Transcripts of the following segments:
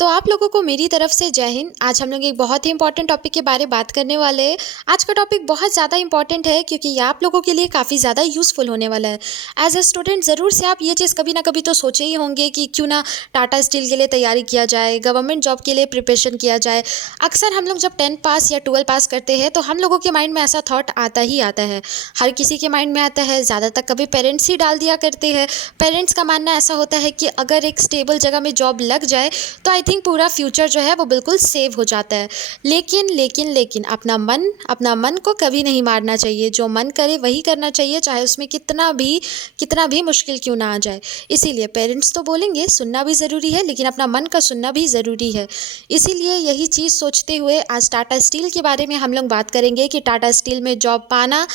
तो आप लोगों को मेरी तरफ से जय हिंद। आज हम लोग एक बहुत ही इंपॉर्टेंट टॉपिक के बारे में बात करने वाले हैं। आज का टॉपिक बहुत ज़्यादा इंपॉर्टेंट है क्योंकि ये आप लोगों के लिए काफ़ी ज़्यादा यूज़फुल होने वाला है। एज अ स्टूडेंट ज़रूर से आप ये चीज़ कभी ना कभी तो सोचे ही होंगे कि क्यों ना टाटा स्टील के लिए तैयारी किया जाए, गवर्नमेंट जॉब के लिए प्रिपरेशन किया जाए। अक्सर हम लोग जब 10 पास या 12 पास करते हैं तो हम लोगों के माइंड में ऐसा थॉट आता ही आता है। हर किसी के माइंड में आता है, ज़्यादातर कभी पेरेंट्स ही डाल दिया करते हैं। पेरेंट्स का मानना ऐसा होता है कि अगर एक स्टेबल जगह में जॉब लग जाए तो आई थिंक पूरा फ्यूचर जो है वो बिल्कुल सेव हो जाता है। लेकिन अपना मन को कभी नहीं मारना चाहिए। जो मन करे वही करना चाहिए, चाहे उसमें कितना भी मुश्किल क्यों ना आ जाए। इसीलिए पेरेंट्स तो बोलेंगे, सुनना भी ज़रूरी है, लेकिन अपना मन का सुनना भी ज़रूरी है। इसीलिए यही चीज़ सोचते हुए आज टाटा स्टील के बारे में हम लोग बात करेंगे कि टाटा स्टील में जॉब पाना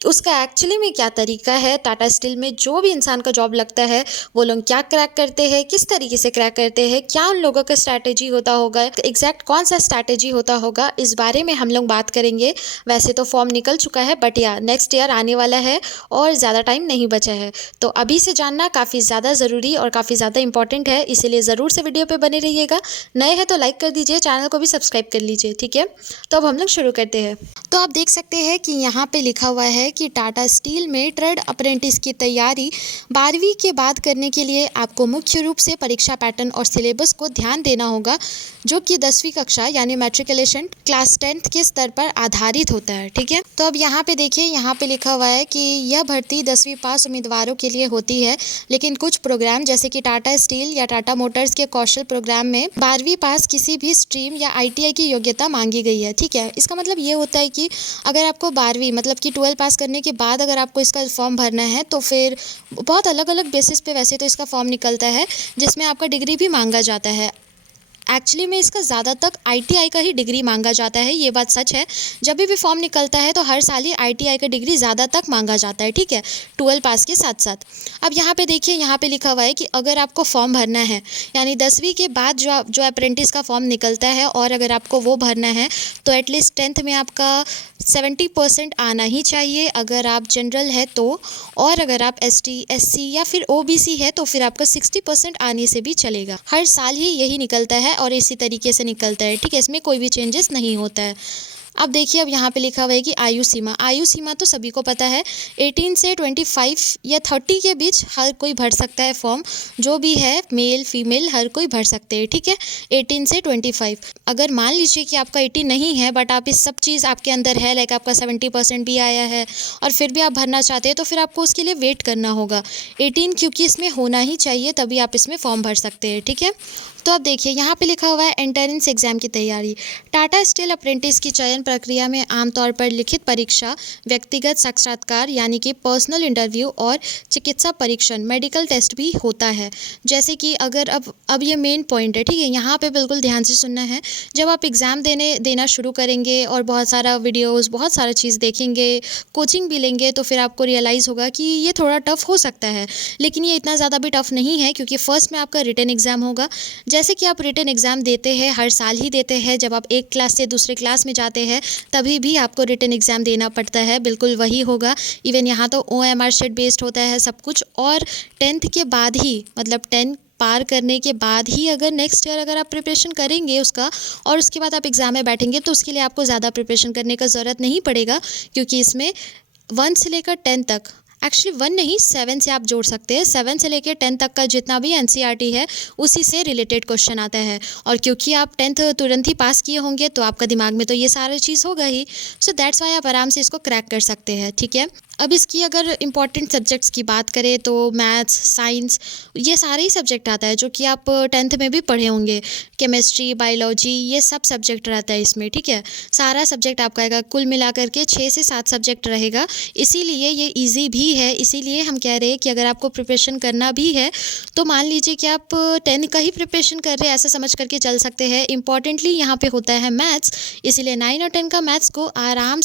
उसका एक्चुअली में क्या तरीका है। टाटा स्टील में जो भी इंसान का जॉब लगता है वो लोग क्या क्रैक करते हैं, किस तरीके से क्रैक करते हैं, क्या उन लोगों का स्ट्रैटेजी होता होगा, एग्जैक्ट कौन सा स्ट्रैटेजी होता होगा, इस बारे में हम लोग बात करेंगे। वैसे तो फॉर्म निकल चुका है बट या नेक्स्ट ईयर आने वाला है और ज़्यादा टाइम नहीं बचा है, तो अभी से जानना काफ़ी ज़्यादा ज़रूरी और काफ़ी ज़्यादा इंपॉर्टेंट है। इसीलिए ज़रूर से वीडियो पर बने रहिएगा। नए हैं तो लाइक कर दीजिए, चैनल को भी सब्सक्राइब कर लीजिए। ठीक है, तो अब हम लोग शुरू करते हैं। तो आप देख सकते हैं कि यहाँ पे लिखा हुआ है कि टाटा स्टील में ट्रेड अप्रेंटिस की तैयारी 12वीं के बाद करने के लिए आपको मुख्य रूप से परीक्षा पैटर्न और सिलेबस को ध्यान देना होगा, जो कि 10वीं कक्षा यानी मैट्रिकुलेशन क्लास 10th के स्तर पर आधारित होता है। ठीक है, तो अब यहाँ पे देखिए, यहाँ पे लिखा हुआ है कि यह भर्ती 10वीं पास उम्मीदवारों के लिए होती है, लेकिन कुछ प्रोग्राम जैसे कि टाटा स्टील या टाटा मोटर्स के कौशल प्रोग्राम में 12वीं पास किसी भी स्ट्रीम या ITI की योग्यता मांगी गई है। ठीक है, इसका मतलब ये होता है कि अगर आपको 12वीं मतलब कि 12 पास करने के बाद अगर आपको इसका फॉर्म भरना है तो फिर बहुत अलग अलग बेसिस पे वैसे तो इसका फॉर्म निकलता है, जिसमें आपका डिग्री भी मांगा जाता है। एक्चुअली में इसका ज़्यादातर ITI का ही डिग्री मांगा जाता है, ये बात सच है। जब भी फॉर्म निकलता है तो हर साल ही ITI का डिग्री ज़्यादा तक मांगा जाता है। ठीक है, 12 पास के साथ साथ। अब यहाँ पे देखिए, यहाँ पे लिखा हुआ है कि अगर आपको फॉर्म भरना है यानी 10वीं के बाद जो अप्रेंटिस का फॉर्म निकलता है और अगर आपको वो भरना है तो एटलीस्ट 10th में आपका 70% आना ही चाहिए अगर आप जनरल है तो, और अगर आप ST SC या फिर OBC है तो फिर आपका 60% आने से भी चलेगा। हर साल ही यही निकलता है और इसी तरीके से निकलता है। ठीक है, इसमें कोई भी चेंजेस नहीं होता है। अब देखिए, अब यहाँ पे लिखा हुआ है कि आयु सीमा तो सभी को पता है, 18 से 25 या 30 के बीच हर कोई भर सकता है फॉर्म। जो भी है मेल फीमेल हर कोई भर सकते हैं। ठीक है, 18 से 25। अगर मान लीजिए कि आपका 18 नहीं है बट आप इस सब चीज़ आपके अंदर है, लाइक आपका 70% भी आया है और फिर भी आप भरना चाहते हैं तो फिर आपको उसके लिए वेट करना होगा। 18 क्योंकि इसमें होना ही चाहिए, तभी आप इसमें फॉर्म भर सकते हैं। ठीक है, तो अब देखिए, यहाँ पे लिखा हुआ है एंट्रेंस एग्जाम की तैयारी। टाटा स्टील अप्रेंटिस की चयन प्रक्रिया में आमतौर पर लिखित परीक्षा, व्यक्तिगत साक्षात्कार यानी कि पर्सनल इंटरव्यू और चिकित्सा परीक्षण मेडिकल टेस्ट भी होता है। जैसे कि अगर अब ये मेन पॉइंट है। ठीक है, यहाँ पे बिल्कुल ध्यान से सुनना है। जब आप एग्ज़ाम देना शुरू करेंगे और बहुत सारा वीडियोस बहुत सारा चीज़ देखेंगे, कोचिंग भी लेंगे, तो फिर आपको रियलाइज़ होगा कि ये थोड़ा टफ हो सकता है, लेकिन ये इतना ज़्यादा भी टफ नहीं है क्योंकि फर्स्ट में आपका रिटन एग्ज़ाम होगा। जैसे कि आप रिटन एग्ज़ाम देते हैं, हर साल ही देते हैं, जब आप एक क्लास से दूसरे क्लास में जाते हैं तभी भी आपको रिटन एग्ज़ाम देना पड़ता है, बिल्कुल वही होगा। इवन यहाँ तो OMR शीट बेस्ड होता है सब कुछ। और 10th के बाद ही मतलब 10 पार करने के बाद ही अगर नेक्स्ट ईयर अगर आप प्रिपरेशन करेंगे उसका और उसके बाद आप एग्ज़ाम में बैठेंगे तो उसके लिए आपको ज़्यादा प्रिपरेशन करने का ज़रूरत नहीं पड़ेगा, क्योंकि इसमें 1 से लेकर 10 तक, एक्चुअली 1 नहीं 7 से आप जोड़ सकते हैं। 7 से लेकर 10 तक का जितना भी NCERT है उसी से रिलेटेड क्वेश्चन आता है। और क्योंकि आप 10th तुरंत ही पास किए होंगे तो आपका दिमाग में तो ये सारी चीज़ होगा ही, सो दैट्स वाई आप आराम से इसको क्रैक कर सकते हैं। ठीक है, अब इसकी अगर इम्पॉर्टेंट सब्जेक्ट्स की बात करें तो मैथ्स, साइंस, ये सारे ही सब्जेक्ट आता है जो कि आप 10th में भी पढ़े होंगे। केमिस्ट्री, बायोलॉजी, ये सब सब्जेक्ट रहता है इसमें। ठीक है, सारा सब्जेक्ट आपका आएगा, कुल मिलाकर के 6 से 7 सब्जेक्ट रहेगा। इसीलिए ये ईजी भी है। इसीलिए हम कह रहे हैं कि अगर आपको प्रिपरेशन करना भी है तो मान लीजिए कि आप 10 का ही प्रिपरेशन कर रहे हैं, ऐसा समझ करके चल सकते हैं। इंपॉर्टेंटली यहाँ पे होता है मैथ्स, इसीलिए 9 और 10 का मैथ्स को आराम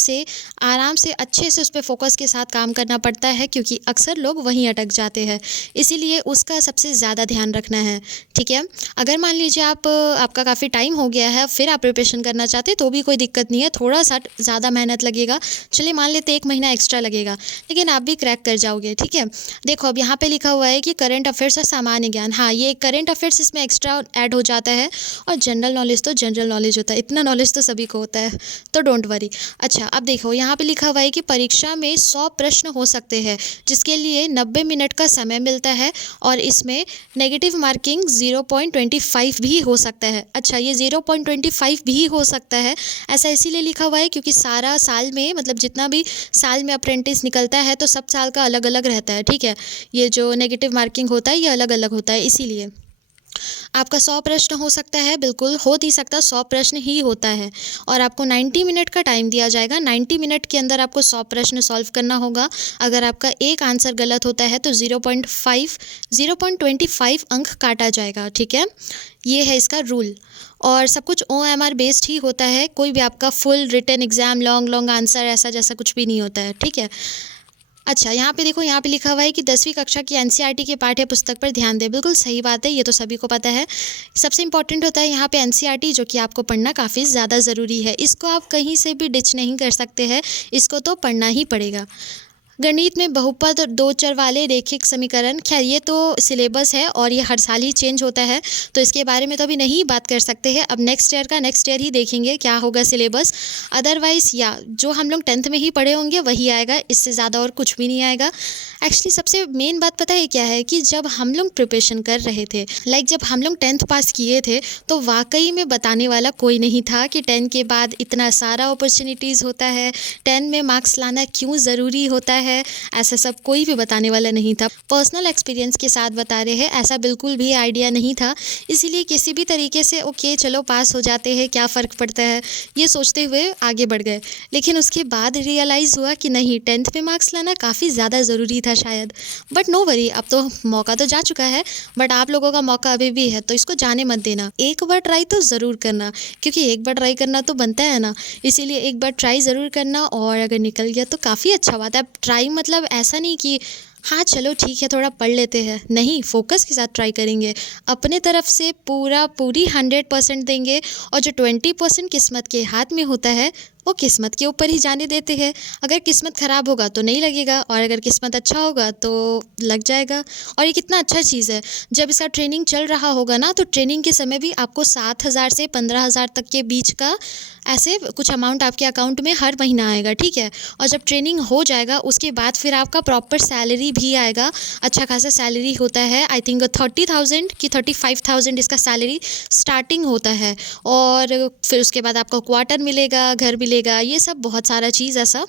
से अच्छे से उस पर फोकस के साथ साथ काम करना पड़ता है, क्योंकि अक्सर लोग वहीं अटक जाते हैं, इसीलिए उसका सबसे ज़्यादा ध्यान रखना है। ठीक है, अगर मान लीजिए आपका काफ़ी टाइम हो गया है, फिर आप प्रिपरेशन करना चाहते हैं तो भी कोई दिक्कत नहीं है, थोड़ा सा ज़्यादा मेहनत लगेगा, चलिए मान लेते हैं 1 महीना एक्स्ट्रा लगेगा, लेकिन आप भी क्रैक कर जाओगे। ठीक है, देखो अब यहाँ पे लिखा हुआ है कि करंट अफेयर्स और सामान्य ज्ञान, हाँ ये करंट अफेयर्स इसमें एक्स्ट्रा ऐड हो जाता है, और जनरल नॉलेज तो जनरल नॉलेज होता है, इतना नॉलेज तो सभी को होता है, तो डोंट वरी। अच्छा, अब देखो यहाँ पे लिखा हुआ है कि परीक्षा में 100 प्रश्न हो सकते हैं, जिसके लिए 90 मिनट का समय मिलता है, और इसमें नेगेटिव मार्किंग 0.25 भी हो सकता है। अच्छा, ये 0.25 भी हो सकता है, ऐसा इसीलिए लिखा हुआ है क्योंकि सारा साल में, मतलब जितना भी साल में अप्रेंटिस निकलता है तो सब साल का अलग अलग रहता है। ठीक है, ये जो नेगेटिव मार्किंग होता है ये अलग अलग होता है, इसीलिए आपका 100 प्रश्न हो सकता है, बिल्कुल हो नहीं सकता, 100 प्रश्न ही होता है, और आपको 90 मिनट का टाइम दिया जाएगा। 90 मिनट के अंदर आपको 100 प्रश्न सॉल्व करना होगा। अगर आपका एक आंसर गलत होता है तो 0.25 अंक काटा जाएगा। ठीक है, ये है इसका रूल, और सब कुछ OMR बेस्ड ही होता है, कोई भी आपका full written exam long answer ऐसा जैसा कुछ भी नहीं होता है। ठीक है, अच्छा यहाँ पे देखो, यहाँ पे लिखा हुआ है कि 10वीं कक्षा की NCERT के पाठ्य पुस्तक पर ध्यान दें। बिल्कुल सही बात है, ये तो सभी को पता है। सबसे इम्पॉर्टेंट होता है यहाँ पे NCERT, जो कि आपको पढ़ना काफ़ी ज़्यादा ज़रूरी है। इसको आप कहीं से भी डिच नहीं कर सकते हैं, इसको तो पढ़ना ही पड़ेगा। गणित में बहुपद और 2 चर वाले रैखिक समीकरण, खैर ये तो सिलेबस है और ये हर साल ही चेंज होता है, तो इसके बारे में तो अभी नहीं बात कर सकते हैं। अब नेक्स्ट ईयर ही देखेंगे क्या होगा सिलेबस। अदरवाइज़ या जो हम लोग 10th में ही पढ़े होंगे वही आएगा, इससे ज़्यादा और कुछ भी नहीं आएगा। एक्चुअली सबसे मेन बात पता है क्या है कि जब हम लोग प्रिपरेशन कर रहे थे, जब हम लोग 10th पास किए थे, तो वाकई में बताने वाला कोई नहीं था कि 10 के बाद इतना सारा अपॉर्चुनिटीज़ होता है, 10 में मार्क्स लाना क्यों ज़रूरी होता है, ऐसा सब कोई भी बताने वाला नहीं था। पर्सनल एक्सपीरियंस के साथ बता रहे हैं, ऐसा बिल्कुल भी आइडिया नहीं था, इसीलिए किसी भी तरीके से ओके चलो पास हो जाते हैं, क्या फ़र्क पड़ता है, ये सोचते हुए आगे बढ़ गए। लेकिन उसके बाद रियलाइज़ हुआ कि नहीं, 10th में मार्क्स लाना काफ़ी ज़्यादा ज़रूरी था शायद। बट नो वरी, अब तो मौका तो जा चुका है, बट आप लोगों का मौका अभी भी है, तो इसको जाने मत देना। एक बार ट्राई तो ज़रूर करना, क्योंकि एक बार ट्राई करना तो बनता है ना, इसीलिए एक बार ट्राई ज़रूर करना, और अगर निकल गया तो काफ़ी अच्छा बात है। अब ट्राई मतलब ऐसा नहीं कि हाँ चलो ठीक है थोड़ा पढ़ लेते हैं, नहीं, फोकस के साथ ट्राई करेंगे, अपने तरफ से पूरी 100% देंगे, और जो 20% किस्मत के हाथ में होता है वो किस्मत के ऊपर ही जाने देते हैं। अगर किस्मत ख़राब होगा तो नहीं लगेगा, और अगर किस्मत अच्छा होगा तो लग जाएगा। और ये कितना अच्छा चीज़ है, जब इसका ट्रेनिंग चल रहा होगा ना, तो ट्रेनिंग के समय भी आपको 7,000 से 15,000 तक के बीच का ऐसे कुछ अमाउंट आपके अकाउंट में हर महीना आएगा। ठीक है, और जब ट्रेनिंग हो जाएगा उसके बाद फिर आपका प्रॉपर सैलरी भी आएगा, अच्छा खासा सैलरी होता है, आई थिंक 30,000 कि 35,000 इसका सैलरी स्टार्टिंग होता है, और फिर उसके बाद आपको क्वार्टर मिलेगा, घर मिलेगा, ये सब बहुत सारा चीज़ ऐसा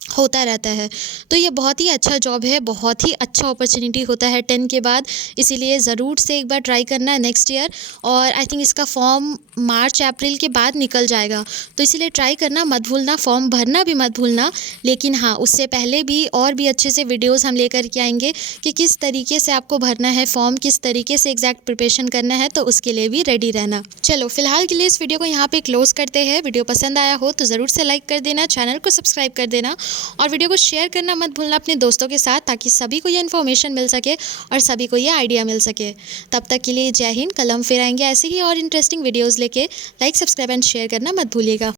होता रहता है। तो ये बहुत ही अच्छा जॉब है, बहुत ही अच्छा अपॉर्चुनिटी होता है 10 के बाद, इसीलिए ज़रूर से एक बार ट्राई करना है नेक्स्ट ईयर। और आई थिंक इसका फॉर्म मार्च अप्रैल के बाद निकल जाएगा, तो इसीलिए ट्राई करना मत भूलना, फॉर्म भरना भी मत भूलना। लेकिन हाँ, उससे पहले भी और भी अच्छे से वीडियोज़ हम लेकर के आएंगे कि किस तरीके से आपको भरना है फॉर्म, किस तरीके से एग्जैक्ट प्रिपरेशन करना है, तो उसके लिए भी रेडी रहना। चलो फिलहाल के लिए इस वीडियो को यहाँ पे क्लोज करते हैं। वीडियो पसंद आया हो तो ज़रूर से लाइक कर देना, चैनल को सब्सक्राइब कर देना, और वीडियो को शेयर करना मत भूलना अपने दोस्तों के साथ, ताकि सभी को ये इन्फॉर्मेशन मिल सके और सभी को ये आइडिया मिल सके। तब तक के लिए जय हिंद, कल हम फिर आएंगे ऐसे ही और इंटरेस्टिंग वीडियोज़ लेके। लाइक, सब्सक्राइब एंड शेयर करना मत भूलिएगा।